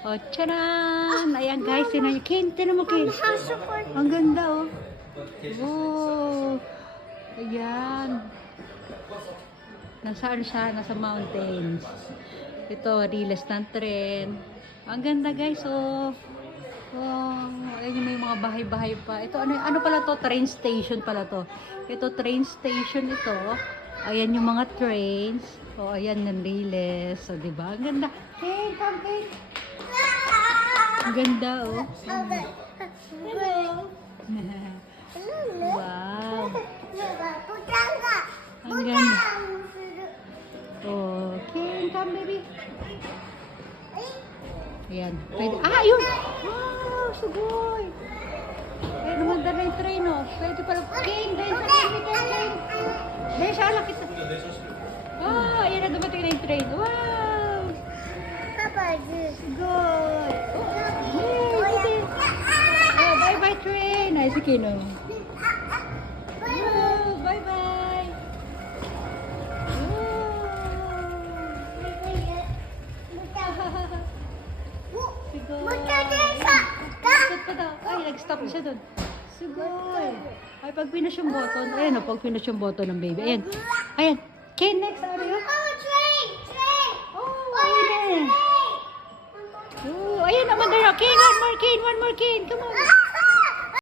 O, tcharan! Ayan guys, tinan nyo. Ken, tinan mo Ken. Ang ganda oh. Oh. Ayan. Nasaan siya? Nasa mountains. Ito, riles ng tren. Ang ganda guys oh. Oh, ayan yung may mga bahay-bahay pa. Ito, ano pala to? Train station pala to. Ito, train station ito. Ayan yung mga trains. O, ayan ng riles. O, diba? Ang ganda. Ken, come Ken. Ang ganda, oh. Wow. Ang ganda. Oh, Ken, come baby. Ayan. Pwede. Ah, yun! Wow, sugoy! Ayan, namanda na yung train, oh. Pwede pala. Ken, dahil sa train. Dahil sa alak kita. Wow, ayan na dumating na yung train. Wow! Sugoy! Oh, bye-bye train. Ay, si Kino. Oh, bye-bye. Ay, nag-stop siya doon. Sugoy. Ay, pag pinush yung button. Ayan o, pag pinush yung button ng baby. Ayan. Ayan. Ken, next. Ano yun? Oh, ayan na. Oh, ayan naman na. Ken, one more Ken. Come on.